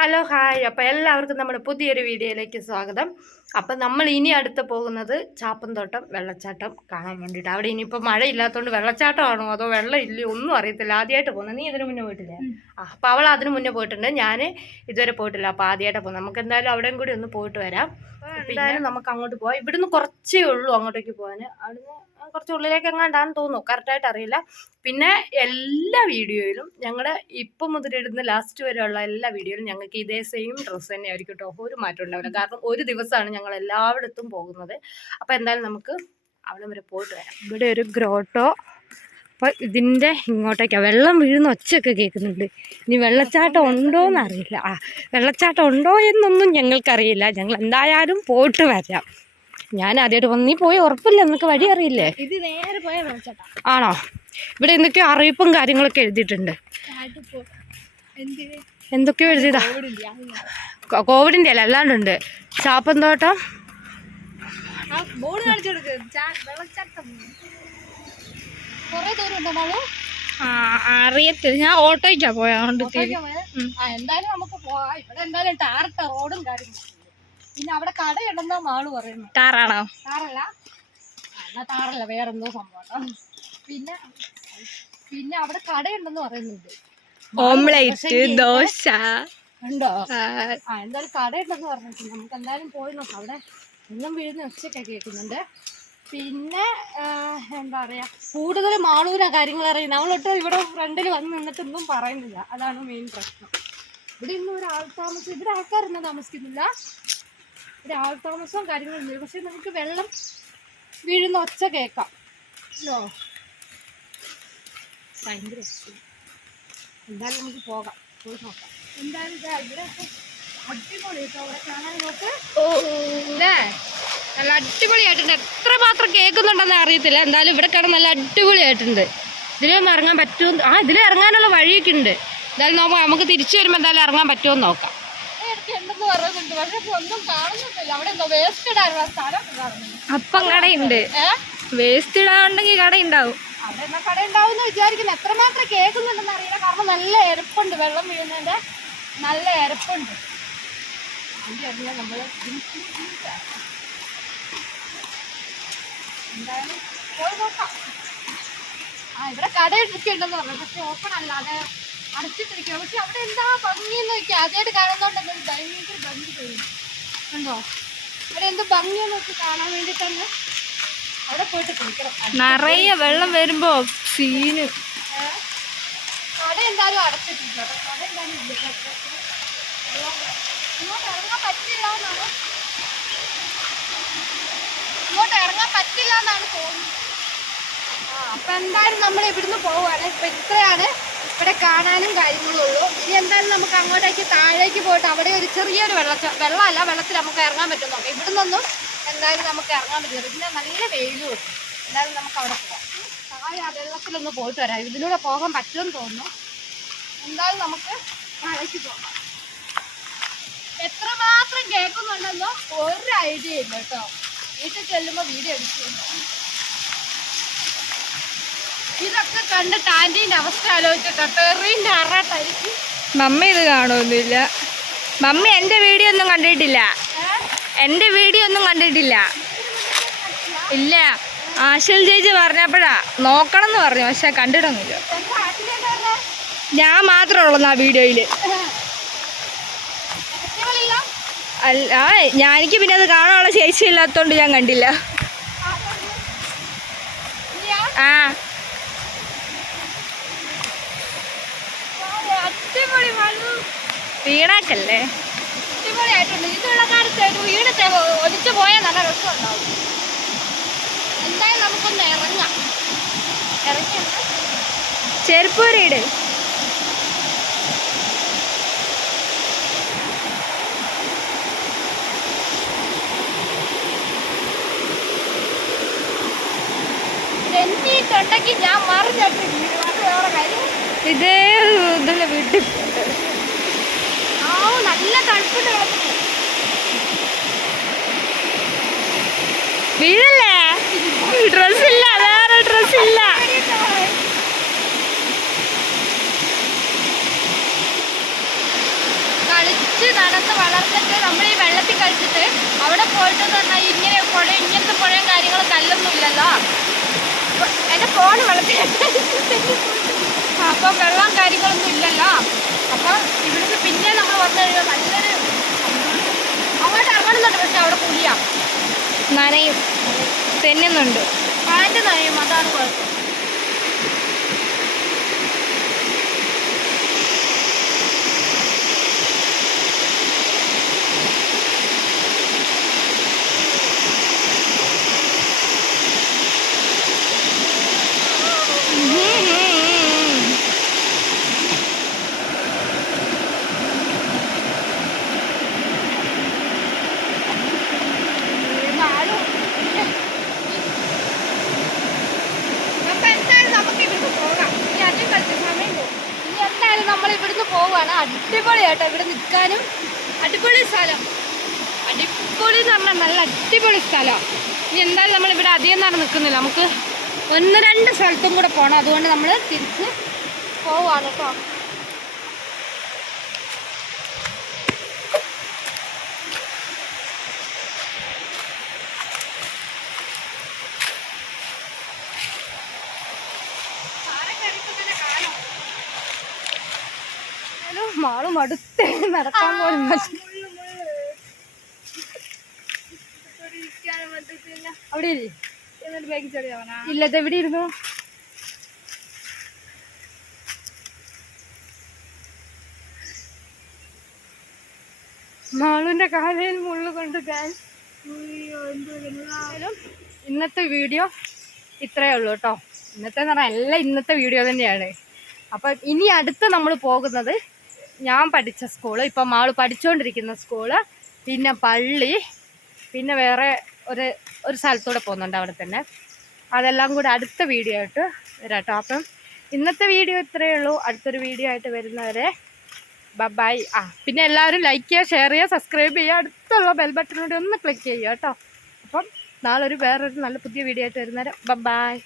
Hello hi. അപ്പോൾ എല്ലാവർക്കും നമ്മുടെ പുതിയൊരു വീഡിയോയിലേക്ക് സ്വാഗതം. അപ്പം നമ്മൾ ഇനി അടുത്ത് പോകുന്നത് ചാപ്പന്തോട്ടം വെള്ളച്ചാട്ടം കാണാൻ വേണ്ടിയിട്ട്. അവിടെ ഇനിയിപ്പോൾ മഴയില്ലാത്തതുകൊണ്ട് വെള്ളച്ചാട്ടമാണോ അതോ വെള്ളം ഇല്ലയോ ഒന്നും അറിയത്തില്ല. ആദ്യമായിട്ട് പോകുന്നത്. നീ ഇതിന് മുന്നേ പോയിട്ടില്ലേ? അപ്പോൾ അവൾ അതിന് മുന്നേ പോയിട്ടുണ്ട്, ഞാൻ ഇതുവരെ പോയിട്ടില്ല. അപ്പോൾ ആദ്യമായിട്ട് പോകുന്നത്. നമുക്ക് എന്തായാലും അവിടെയും കൂടി ഒന്ന് പോയിട്ട് വരാം. എന്തായാലും നമുക്ക് അങ്ങോട്ട് പോകാം. ഇവിടുന്ന് കുറച്ചേ ഉള്ളൂ അങ്ങോട്ടേക്ക് പോകാൻ. അവിടുന്ന് കുറച്ച് ഉള്ളിലേക്ക് എങ്ങാണ്ടാന്ന് തോന്നുന്നു, കറക്റ്റായിട്ട് അറിയില്ല. പിന്നെ എല്ലാ വീഡിയോയിലും ഞങ്ങളുടെ ഇപ്പം മുതലിടുന്ന ലാസ്റ്റ് വരെയുള്ള എല്ലാ വീഡിയോയിലും ഞങ്ങൾക്ക് ഇതേ സെയിം ഡ്രസ്സ് തന്നെ ആയിരിക്കും കേട്ടോ. ഒരു മാറ്റം ഉണ്ടാവില്ല. കാരണം ഒരു ദിവസമാണ് ഞങ്ങൾ എല്ലായിടത്തും പോകുന്നത്. അപ്പോൾ എന്തായാലും നമുക്ക് അവിടെ വരെ പോയിട്ട് വരാം. ഇവിടെ ഒരു ഗ്രോട്ടോ. അപ്പോൾ ഇതിൻ്റെ ഇങ്ങോട്ടേക്കാണ് വെള്ളം വീഴുന്ന ഒച്ചയൊക്കെ കേൾക്കുന്നുണ്ട്. ഇനി വെള്ളച്ചാട്ടം ഉണ്ടോയെന്ന് അറിയില്ല. വെള്ളച്ചാട്ടം ഉണ്ടോ എന്നൊന്നും ഞങ്ങൾക്കറിയില്ല. ഞങ്ങൾ എന്തായാലും പോയിട്ട് വരാം. ഞാൻ ആദ്യമായിട്ട് വന്ന്. നീ പോയി ഉറപ്പില്ല, നിനക്ക് വഴി അറിയില്ലേ? ഇത് നേരെ പോയ വെള്ളച്ചാട്ടം ആണോ? ഇവിടെ എന്തൊക്കെയോ അറിയിപ്പും കാര്യങ്ങളൊക്കെ എഴുതിയിട്ടുണ്ട്. എന്തൊക്കെയോ എഴുതിയതാ. കോവിഡിൻ്റെ അല്ല, അല്ലാണ്ടുണ്ട്. ചാപ്പന്തോട്ടം അറിയത്തില്ല. ഞാൻ ഓട്ടോയ്ക്കാ പോയോണ്ട് എന്തായാലും നമുക്ക് പോവാം. ഇവിടെ എന്തായാലും ടാറിട്ട റോഡും കാര്യങ്ങളും. പിന്നെ അവിടെ കടയുണ്ടെന്നാ മാള് പറയുന്നു. ടാറാണോ? ടാറല്ല, എന്നാ ടാറല്ല, വേറെന്തോ സംഭവം. പിന്നെ അവിടെ കടയുണ്ടെന്ന് പറയുന്നുണ്ട്. ഓംലെറ്റ്, ദോശ ഉണ്ടോ? എന്തായാലും കടയുണ്ടെന്ന് പറഞ്ഞിട്ടുണ്ട്. നമുക്ക് എന്തായാലും പോയി നോക്കാം. അവിടെ വെള്ളം വീഴുന്ന ഒച്ചയൊക്കെ കേൾക്കുന്നുണ്ട്. പിന്നെ എന്താ പറയാ, കൂടുതൽ മാളൂരാ കാര്യങ്ങൾ അറിയുന്നത്. അവളൊട്ട് ഇവിടെ ഫ്രണ്ടിൽ വന്ന് നിന്നിട്ടൊന്നും പറയുന്നില്ല. അതാണ് മെയിൻ പ്രശ്നം. ഇവിടെ ഇന്നും ഒരു ആൾ താമസം, ഇവിടെ ആൾക്കാരൊന്നും താമസിക്കുന്നില്ല. ഇവിടെ ആൾ താമസവും കാര്യങ്ങളൊന്നും. പക്ഷെ നമുക്ക് വെള്ളം വീഴുന്ന ഒച്ച കേൾക്കാം. ഭയങ്കര എന്തായാലും നമുക്ക് പോകാം, പോയി നോക്കാം. എന്തായാലും ഇവിടെ അടിപൊളി കേട്ടോ. അവിടെ കാണാൻ നോക്ക്. നല്ല അടിപൊളിയായിട്ടുണ്ട്. എത്ര മാത്രം കേൾക്കുന്നുണ്ടെന്ന് അറിയത്തില്ല. എന്തായാലും ഇവിടെ കാണാൻ നല്ല അടിപൊളിയായിട്ടുണ്ട്. ഇതിലൊന്നും ഇറങ്ങാൻ പറ്റുമോ? ഇതിൽ ഇറങ്ങാനുള്ള വഴിയൊക്കെ ഉണ്ട്. എന്തായാലും നോക്കാം, നമുക്ക് തിരിച്ചു വരുമ്പോൾ എന്തായാലും ഇറങ്ങാൻ പറ്റുമോ എന്ന് നോക്കാം. ഉണ്ടെന്ന് പറയുന്നുണ്ട്, പക്ഷെ ഒന്നും കാണുന്നില്ല. അവിടെ എന്തോ വേസ്റ്റ് ഇടാനുള്ള സ്ഥലം കാണുന്നുണ്ട്. അപ്പം കടയുണ്ട്. വേസ്റ്റ് ഇടാനുണ്ടെങ്കിൽ കടയുണ്ടാവും. അവിടെ എന്നാ കട ഉണ്ടാവും എന്ന് വിചാരിക്കുന്നു. എത്രമാത്രം കേൾക്കുന്നുണ്ടെന്ന് അറിയില്ല. കാരണം നല്ല എരപ്പുണ്ട്, വെള്ളം വീഴുന്നതിന്റെ നല്ല എരപ്പുണ്ട്. നമ്മള് എന്തായാലും പോയി നോക്കാം. ഇവിടെ കടയൊക്കെ ഉണ്ടെന്ന് പറഞ്ഞു, പക്ഷെ ഓപ്പൺ അല്ല, അത് അടച്ചിട്ടിരിക്കുക. പക്ഷെ അവിടെ എന്താ ഭംഗിയെന്ന് നോക്കിയാൽ ആദ്യമായിട്ട് കാണുന്നോണ്ടെന്ന് ഭയങ്കര ഭംഗി തോന്നി. കണ്ടോ? അവിടെ എന്ത് ഭംഗിയെന്ന് നോക്കി കാണാൻ വേണ്ടിയിട്ടാണ്. അവിടെ പോയിട്ട് കുളിക്കണം. നിറയെ വെള്ളം വരുമ്പോ സീന്. കട എന്തായാലും അടച്ചിട്ടിരിക്കും. കട എന്തായാലും ഇല്ല. ഇങ്ങോട്ട് ഇറങ്ങാൻ പറ്റില്ല എന്നാണ് തോന്നുന്നത്. അപ്പൊ എന്തായാലും നമ്മൾ ഇവിടുന്ന് പോവുകയാണ്. ഇപ്പൊ ഇത്രയാണ് ഇവിടെ കാണാനും കാര്യങ്ങളും ഉള്ളൂ. ഇനി എന്തായാലും നമുക്ക് അങ്ങോട്ടേക്ക് താഴേക്ക് പോയിട്ട് അവിടെ ഒരു ചെറിയൊരു വെള്ളമല്ല, വെള്ളത്തിൽ നമുക്ക് ഇറങ്ങാൻ പറ്റും നോക്കാം. ഇവിടുന്നൊന്നും എന്തായാലും നമുക്ക് ഇറങ്ങാൻ പറ്റില്ല. പിന്നെ നല്ല വെയിലും ഉണ്ട്. എന്തായാലും നമുക്ക് അവിടെ പോകാം. താഴെ ആ വെള്ളത്തിലൊന്ന് പോയിട്ട് വരാം. ഇതിലൂടെ പോകാൻ പറ്റുമെന്ന് തോന്നുന്നു. എന്തായാലും നമുക്ക് താഴേക്ക് പോകാം. എത്രമാത്രം കേൾക്കുന്നുണ്ടെന്നോ ഒരു ഐഡിയ ഇല്ല കേട്ടോ. വീട്ടിൽ ചെല്ലുമ്പോൾ വീഡിയോ എടുക്കുന്നു. ഇതൊക്കെ കണ്ടിട്ട് ആന്റീൻ്റെ അവസ്ഥ ആലോചിച്ചിട്ടോ. ടെറിൻ്റെ അറാട്ടായിരിക്കും. മമ്മി ഇത് കാണുമൊന്നുമില്ല. മമ്മി എൻ്റെ വീഡിയോ ഒന്നും കണ്ടിട്ടില്ല. എൻ്റെ വീഡിയോ ഒന്നും കണ്ടിട്ടില്ല. ഇല്ല, ആശൽ ചേച്ചി പറഞ്ഞപ്പോഴാ നോക്കണം എന്ന് പറഞ്ഞു, പക്ഷെ കണ്ടിട്ടൊന്നുമില്ല. ഞാൻ മാത്രമേ ഉള്ളൂ ആ വീഡിയോയിൽ. എനിക്ക് പിന്നെ അത് കാണാനുള്ള ശേഷി ഇല്ലാത്തതുകൊണ്ട് ഞാൻ കണ്ടില്ല. വീണാക്കല്ലേ? അടിപൊളിയായിട്ടുണ്ട്. ഇതുള്ള കാലത്ത് വീണത്തെ ഒലിച്ചു പോയാൽ നല്ല രസമുണ്ടാവും. എന്തായാലും നമുക്കൊന്ന് ഇറങ്ങാം. ഇറങ്ങിയുണ്ട് ചെരുപ്പൂരിട്. തെന്നിയിട്ടുണ്ടെങ്കിൽ ഞാൻ മറിഞ്ഞിട്ട് വേറെ കാര്യം. ഇതേ ഇതിൽ വീട്ടിൽ നല്ല തണുപ്പുണ്ട് വെള്ളത്തിൽ. വീഴല്ലേ? ഡ്രസ്സില്ല, വേറെ ഡ്രസ്സില്ല. കളി കൊച്ചു നടന്ന് വളർന്നിട്ട് നമ്മൾ ഈ വെള്ളത്തിൽ കളിച്ചിട്ട് അവിടെ പോയിട്ടെന്ന് പറഞ്ഞാൽ ഇങ്ങനെ പുഴ ഇങ്ങനത്തെ പുഴയും കാര്യങ്ങളും കല്ലൊന്നും ഇല്ലല്ലോ. എൻ്റെ ഫോൺ വെള്ളത്തിൽ അപ്പം വെള്ളം കാര്യങ്ങളൊന്നും ഇല്ലല്ലോ. അപ്പം ഇവിടുന്ന് പിന്നെ നമ്മൾ വന്നു കഴിയുമ്പോൾ നല്ലൊരു അങ്ങോട്ട് ഇറങ്ങണമെന്നുണ്ട്. പക്ഷെ അവിടെ കുഴിയാ, നനയും, തെന്നുന്നുണ്ട്, പാൻറ് നനയും, അതാണ് കുഴപ്പം. നമ്മൾ ഇവിടുന്ന് പോവാണ്. അടിപൊളിയാട്ടോ ഇവിടെ നിൽക്കാനും, അടിപൊളി സ്ഥലം. അടിപൊളി എന്ന് പറഞ്ഞാൽ നല്ല അടിപൊളി സ്ഥലമാണ്. ഇനി എന്തായാലും നമ്മളിവിടെ അധികം നേരം നിൽക്കുന്നില്ല, നമുക്ക് 1-2 സ്ഥലത്തും കൂടെ പോകണം. അതുകൊണ്ട് നമ്മൾ തിരിച്ച് പോവാണ് കേട്ടോ. മാളും അടുത്ത് നടക്കാൻ പോലും അവിടെ ഇല്ല. എവിടെ ഇരുന്നു? മാളുവിന്റെ കാലയിൽ മുള്ളു കൊണ്ട് ഗൈസ്. ഇന്നത്തെ വീഡിയോ ഇത്രയേ ഉള്ളൂ കേട്ടോ. ഇന്നത്തെ എന്ന് പറഞ്ഞാൽ എല്ലാം ഇന്നത്തെ വീഡിയോ തന്നെയാണ്. അപ്പം ഇനി അടുത്ത് നമ്മൾ പോകുന്നത് ഞാൻ പഠിച്ച സ്കൂള്, ഇപ്പം മാള് പഠിച്ചുകൊണ്ടിരിക്കുന്ന സ്കൂള്, പിന്നെ പള്ളി, പിന്നെ വേറെ ഒരു സ്ഥലത്തൂടെ പോകുന്നുണ്ട് അവിടെ തന്നെ. അതെല്ലാം കൂടെ അടുത്ത വീഡിയോ ആയിട്ട് വരാം കേട്ടോ. അപ്പം ഇന്നത്തെ വീഡിയോ ഇത്രയേ ഉള്ളൂ. അടുത്തൊരു വീഡിയോ ആയിട്ട് വരുന്നവരെ ബൈ. പിന്നെ എല്ലാവരും ലൈക്ക് ചെയ്യുക, ഷെയർ ചെയ്യുക, സബ്സ്ക്രൈബ് ചെയ്യുക, അടുത്തുള്ള ബെൽ ബട്ടണിലൂടെ ഒന്ന് ക്ലിക്ക് ചെയ്യുക കേട്ടോ. അപ്പം നാളെ വേറൊരു നല്ല പുതിയ വീഡിയോ ആയിട്ട് വരുന്നവരെ ബൈ.